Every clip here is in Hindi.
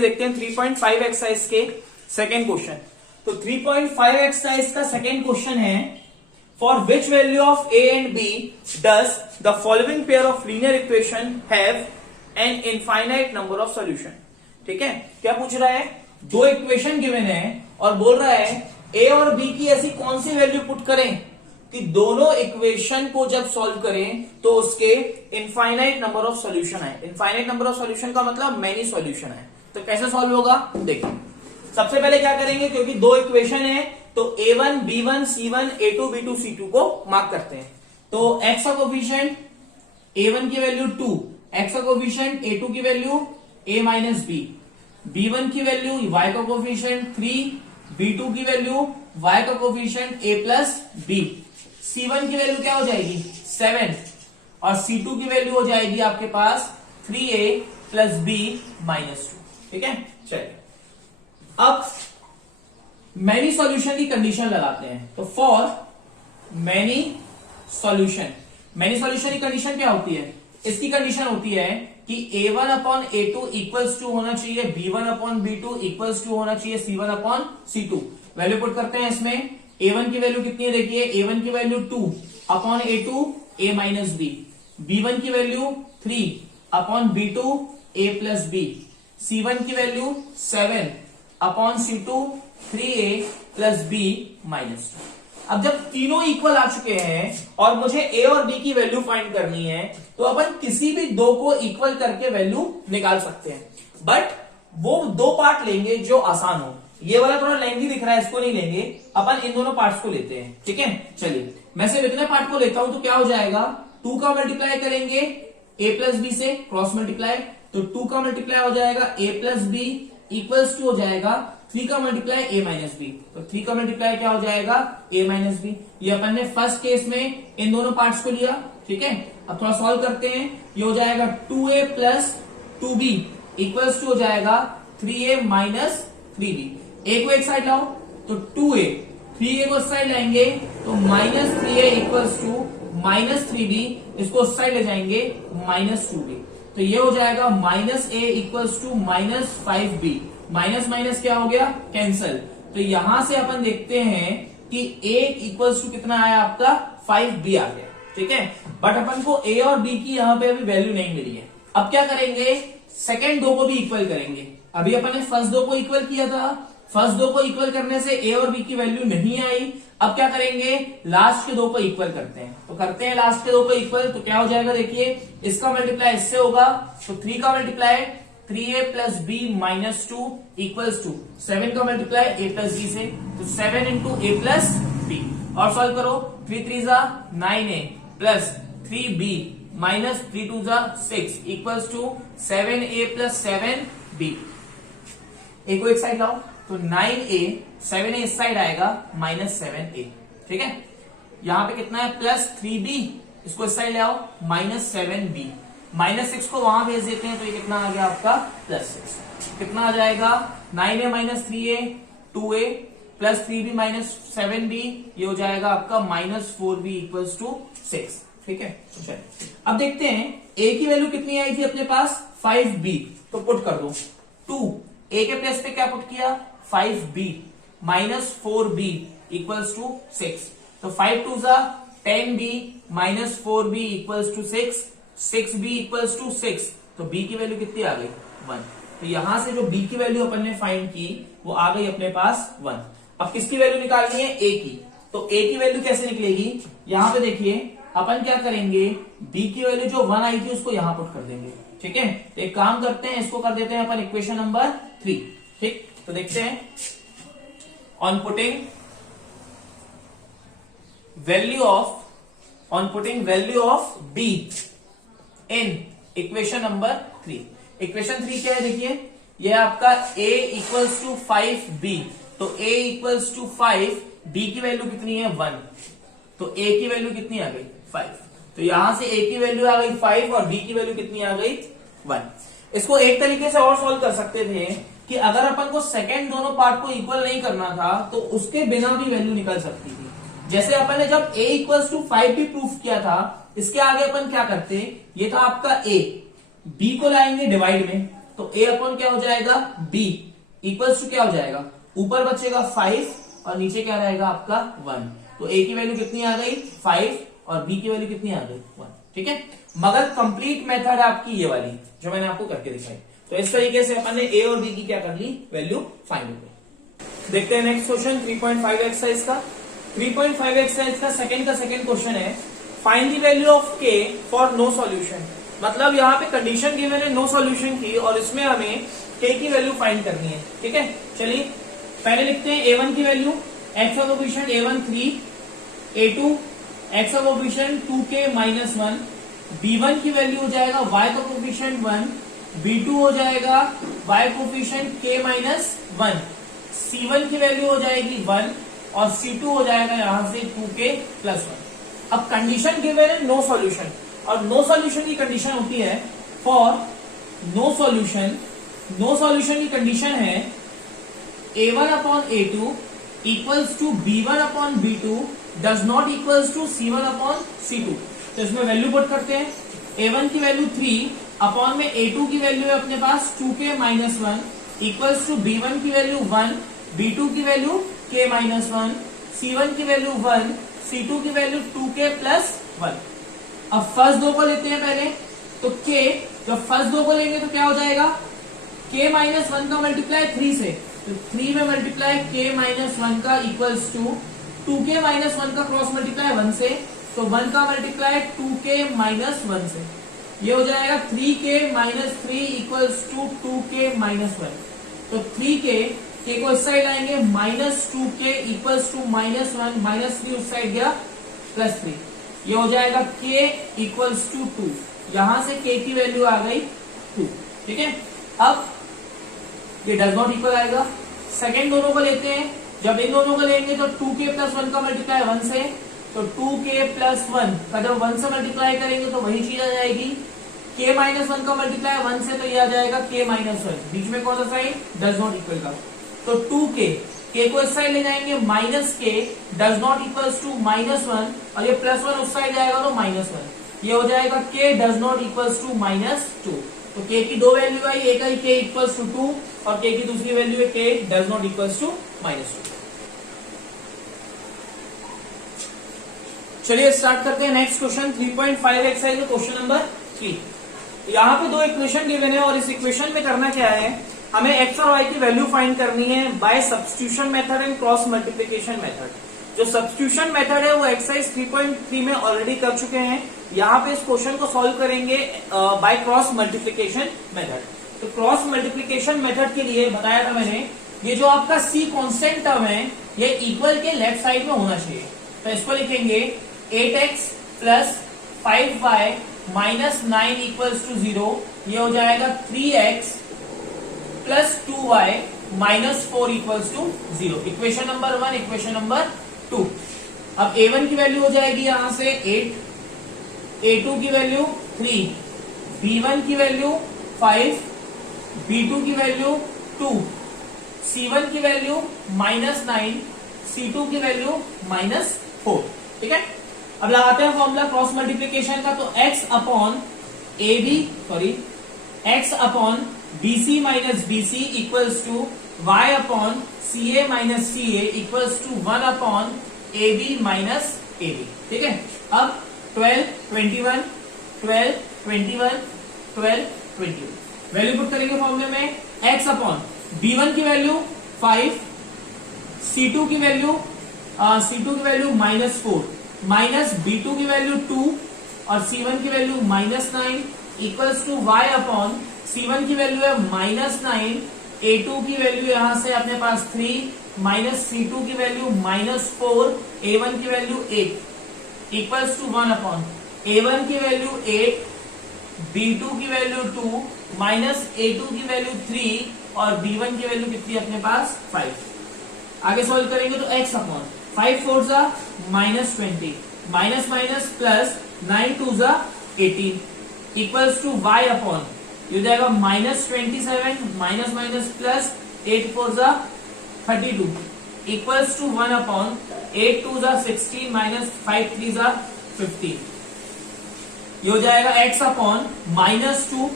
देखते हैं 3.5 एक्सरसाइज के सेकेंड क्वेश्चन। तो 3.5 एक्सरसाइज का सेकेंड क्वेश्चन है, for which value of a and b does the following pair of linear equation have an infinite number of solution. ठीक है, क्या पूछ रहा है, दो इक्वेशन गिवन है और बोल रहा है ए और बी की ऐसी कौन सी वैल्यू पुट करें कि दोनों इक्वेशन को जब सॉल्व करें तो उसके इनफाइनाइट नंबर ऑफ सॉल्यूशन है। इनफाइनाइट नंबर ऑफ सॉल्यूशन का मतलब मैनी सॉल्यूशन है। तो कैसे सॉल्व होगा देखिए, सबसे पहले क्या करेंगे, क्योंकि दो इक्वेशन है तो a1 b1 c1 a2 b2 c2 को मार्क करते हैं। तो x का कोफिशिएंट a1 की वैल्यू 2, x का कोफिशिएंट a2 की value a minus b, b1 की वैल्यू y का कोफिशिएंट 3, b2 की वैल्यू y का coefficient a plus b, c1 की वैल्यू क्या हो जाएगी 7 और c2 की वैल्यू हो जाएगी आपके पास 3a प्लस b माइनस 2। ठीक है, चलिए अब मैनी सॉल्यूशन की कंडीशन लगाते हैं। तो फॉर मैनी सॉल्यूशन की कंडीशन क्या होती है, इसकी कंडीशन होती है कि a1 upon a2 equals to होना चाहिए b1 upon b2 equals to होना चाहिए c1 upon c2। Value put करते हैं इसमें, a1 की वैल्यू कितनी है देखिए, a1 की value 2 upon a2 a minus b, b1 की value 3 upon b2 a plus b, c1 की value 7 upon c2 3a plus b minus 2। अब जब तीनों इक्वल आ चुके हैं और मुझे a और b की वैल्यू फाइंड करनी है तो अपन किसी भी दो को इक्वल करके वैल्यू निकाल सकते हैं, बट वो दो पार्ट लेंगे जो आसान हो। ये वाला थोड़ा लेंथी दिख रहा है, इसको नहीं लेंगे, अपन इन दोनों पार्ट्स को लेते हैं। ठीक है, चलिए मैं सिर्फ इतने पार्ट को लेता हूं तो क्या हो जाएगा, 2 का मल्टीप्लाई करेंगे a प्लस बी से, क्रॉस मल्टीप्लाई, तो 2 का मल्टीप्लाई हो जाएगा a plus b equals to हो जाएगा 3 का मल्टीप्लाई a माइनस बी, तो 3 का मल्टीप्लाई क्या हो जाएगा a माइनस बी। ये अपन ने फर्स्ट केस में इन दोनों पार्ट्स को लिया। ठीक है, अब थोड़ा सॉल्व करते हैं, ये हो जाएगा 2a plus 2b equals to हो जाएगा 3a माइनस 3b। a को एक साइड लाओ तो 2a, 3a को इस साइड लाएंगे तो minus 3a equals to minus 3b, इसको उस साइड ले जाएंगे माइनस 2b, तो ये हो जाएगा minus a equals to minus 5b। Minus minus क्या हो गया, कैंसल। तो यहां से अपन देखते हैं कि a इक्वल्स टू कितना आया आपका 5b आ गया। ठीक है, बट अपन को a और b की यहां पे अभी वैल्यू नहीं मिली है। अब क्या करेंगे, सेकेंड दो को भी इक्वल करेंगे। अभी अपन ने फर्स्ट दो को इक्वल किया था, फर्स्ट दो को इक्वल करने से a और b की वैल्यू नहीं आई। अब क्या करेंगे, लास्ट के दो को इक्वल करते हैं। तो करते हैं लास्ट के दो को इक्वल, तो क्या हो जाएगा देखिए, इसका मल्टीप्लाई इससे होगा तो 3 का multiply 3a plus b minus 2 equals to 7 का मल्टीप्लाई a प्लस b से, तो 7 इंटू a प्लस b। और सॉल्व करो, 3 3 जा 9a प्लस 3b माइनस 3 2 जा 6 equals to 7a plus 7b। a को एक साइड लाओ तो 9a, 7a इस साइड आएगा माइनस 7a। ठीक है, यहां पे कितना है प्लस 3b, इसको इस साइड ले आओ माइनस 7b, माइनस 6 को वहां भेज देते हैं तो ये कितना आ गया आपका प्लस 6। कितना आ जाएगा 9a minus 3a 2a plus 3b minus 7b, ये हो जाएगा आपका माइनस 4b इक्वल्स टू 6। ठीक है, चलिए अब देखते हैं a की वैल्यू कितनी आई थी अपने पास 5b, तो पुट कर दो 2, a के प्लेस पे क्या पुट किया 5b minus 4b equals to 6, तो 5 2 जा 10b minus 4b equals to 6, 6b equals to 6, तो b की वैल्यू कितनी आ गई 1। तो यहां से जो b की वैल्यू अपन ने फाइंड की वो आ गई अपने पास 1। अब किसकी वैल्यू निकालनी है, a की, तो a की वैल्यू कैसे निकलेगी, यहां पे देखिए अपन क्या करेंगे, b की वैल्यू जो 1 आई थी उसको यहां पुट कर देंगे। ठीक है, तो एक काम करते हैं, इसको कर देते हैं अपन इक्वेशन नंबर 3। ठीक, तो देखते हैं, on putting value of b in equation number 3। Equation 3 क्या है देखिए, ये आपका a इक्वल्स टू 5b, तो a इक्वल्स टू 5, b की वैल्यू कितनी है 1, तो a की वैल्यू कितनी आ गई 5, तो यहां से a की वैल्यू आ गई 5 और b की वैल्यू कितनी आ गई 1। इसको एक तरीके से और सॉल्व कर सकते थे कि अगर अपन को सेकेंड दोनों पार्ट को इक्वल नहीं करना था तो उसके बिना भी वैल्यू निकल सकती थी। जैसे अपन ने जब a इक्वल्स टू 5 भी प्रूफ किया था, इसके आगे अपन क्या करते, ये था आपका a, b को लाएंगे डिवाइड में, तो a अपॉन क्या हो जाएगा b इक्वल्स टू क्या हो जाएगा, ऊपर बचेगा 5 और नीचे क्या रहेगा आपका 1। तो a की वैल्यू कितनी आ गई 5 और b की वैल्यू कितनी आ गई 1। ठीक है, मगर कंप्लीट मेथड है आपकी ये वाली जो मैंने आपको करके दिखाई। तो इस तरीके से अपन ने a और b की क्या कर ली, वैल्यू फाइंड हो गई। देखते हैं नेक्स्ट क्वेश्चन 3.5 एक्सरसाइज का। 3.5 एक्सरसाइज का सेकंड क्वेश्चन है find the value of k for no solution. मतलब यहाँ पे कंडीशन गिवन है नो सॉल्यूशन की और इसमें हमें k की वैल्यू फाइंड करनी है। ठीक है, चलिए पहले लिखते हैं a1 की वैल्यू, x का कोएफिशिएंट a1 3, a2 x का कोएफिशिएंट 2k माइनस 1, b1 की वैल्यू हो जाएगा y का कोएफिशिएंट 1, b2 हो जाएगा y coefficient k minus 1, c1 की वैल्यू हो जाएगी 1 और c2 हो जाएगा यहां से 2k प्लस 1। अब कंडीशन गिवन है नो सॉल्यूशन और नो सॉल्यूशन की कंडीशन होती है for no solution. No solution की कंडीशन है a1 upon a2 equals to b1 upon b2 does not equals to c1 upon c2। तो इसमें वैल्यू पुट करते हैं, a1 की वैल्यू 3 अपॉन में a2 की वैल्यू है अपने पास 2k minus 1 equals to b1 की वैल्यू 1, b2 की वैल्यू k माइनस 1, c1 की वैल्यू 1, c2 की वैल्यू 2k प्लस 1। अब फर्स्ट दो को लेते हैं पहले, तो k जब फर्स्ट दो को लेंगे तो क्या हो जाएगा k माइनस 1 का मल्टीप्लाई 3 से, तो 3 में मल्टीप्लाई k माइनस 1 का इक्वल्स टू 2k माइनस 1 का क्रॉस मल्टीप्लाई 1 से, तो 1 का मल्टीप्लाई 2k माइनस 1 से, ये हो जाएगा 3k minus 3 equals to 2k minus 1। तो 3k k को इस साइड लाएंगे minus 2k equals to minus 1, minus 3 उस साइड गया प्लस 3, ये हो जाएगा k इक्वल्स टू 2। यहां से k की वैल्यू आ गई 2। ठीक है, अब ये डज नॉट इक्वल आएगा। सेकेंड दोनों को लेते हैं, जब इन दोनों को लेंगे तो 2k प्लस 1 का मल्टीप्लाई 1 से, तो 2k प्लस 1 का जब 1 से मल्टीप्लाई करेंगे तो वही चीज आ जाएगी। k माइनस 1 का मल्टीप्लाई 1 से, तो ये आ जाएगा k माइनस 1, बीच में कौन सा साइन डज नॉट इक्वल का, तो 2k k को इस साइड ले जाएंगे minus k does not equals to minus 1 और ये प्लस 1 उस साइड जाएगा तो माइनस 1, ये हो जाएगा k does not equals to minus 2। तो k की दो वैल्यू आई, एक आई k इक्वल्स टू 2 और k की दूसरी वैल्यू है k does not equals to minus 2। चलिए स्टार्ट करते हैं नेक्स्ट क्वेश्चन 3.5 एक्सरसाइज में क्वेश्चन नंबर 3। यहाँ पे दो इक्वेशन गिवन है और इस इक्वेशन में करना क्या है, हमें x और y की वैल्यू फाइंड करनी है by substitution method and cross multiplication method. जो सब्स्टिट्यूशन मेथड है वो एक्सरसाइज 3.3 में ऑलरेडी कर चुके हैं। यहाँ पे इस क्वेश्चन को सॉल्व करेंगे बाय क्रॉस मल्टीप्लिकेशन मेथड। तो क्रॉस मल्टीप्लिकेशन मेथड के लिए बताया था मैंने, ये जो आपका c कांस्टेंट टर्म है ये इक्वल के लेफ्ट साइड में होना चाहिए। तो इसको लिखेंगे 8x plus 5y minus 9 equals to 0, ये हो जाएगा 3x plus 2y minus 4 equals to 0। Equation number 1, equation number 2। अब a1 की वैल्यू हो जाएगी यहां से 8, a2 की वैल्यू 3, b1 की वैल्यू 5, b2 की वैल्यू 2, c1 की वैल्यू माइनस 9, c2 की वैल्यू माइनस 4। ठीक है, अब लगाते हैं फॉर्मूला क्रॉस मल्टीप्लीकेशन का। तो x upon x upon bc minus bc equals to y upon ca minus ca equals to 1 upon ab minus ab। ठीक है, अब 12, 21, 12, 21, 12, 21 वैल्यू पुट करेंगे फॉर्मूले में। x अपॉन b1 की वैल्यू 5, c2 की वैल्यू माइनस 4, माइनस b2 की वैल्यू 2 और c1 की value minus 9 equals to y upon c1 की वैल्यू है माइनस 9, a2 की वैल्यू यहां से अपने पास 3 माइनस c2 की वैल्यू माइनस 4, a1 की value 8 equals to 1 upon a1 की वैल्यू 8, b2 की वैल्यू 2 माइनस a2 की वैल्यू 3 और b1 की वैल्यू कितनी अपने पास 5। आगे सॉल्व करेंगे तो x अपॉन 5 4 जा माइनस 20 माइनस माइनस प्लस 9 2 जा 18 इक्वल्स टू y अपॉन ये हो जाएगा माइनस 27 माइनस माइनस प्लस 8 4 जा 32 इक्वल्स टू 1 अपॉन 8 2 जा 16 माइनस 5 3 जा 15। ये हो जाएगा x upon minus 2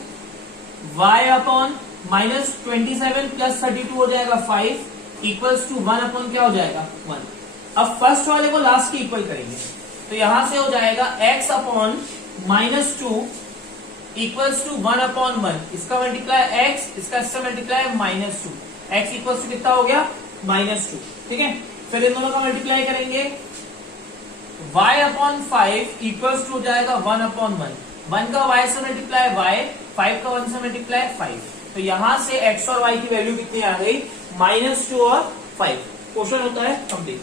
y upon -27 + 32 हो जाएगा 5 इक्वल्स टू 1 अपॉन क्या हो जाएगा 1। अब फर्स्ट वाले को लास्ट के इक्वल करेंगे, तो यहां से हो जाएगा x upon -2 equals to 1 upon 1, इसका मल्टीप्लाई x, इसका इससे मल्टीप्लाई -2, x इक्वल्स टू कितना हो गया -2। ठीक है, फिर इन दोनों का मल्टीप्लाई करेंगे, y अपॉन 5 इक्वल्स टू हो जाएगा 1 अपॉन 1, 1 का y से मल्टीप्लाई y, 5 का 1 से मल्टीप्लाई 5। तो यहां से x और y की वैल्यू कितनी आ गई -2 और 5। क्वेश्चन होता है कंप्लीट।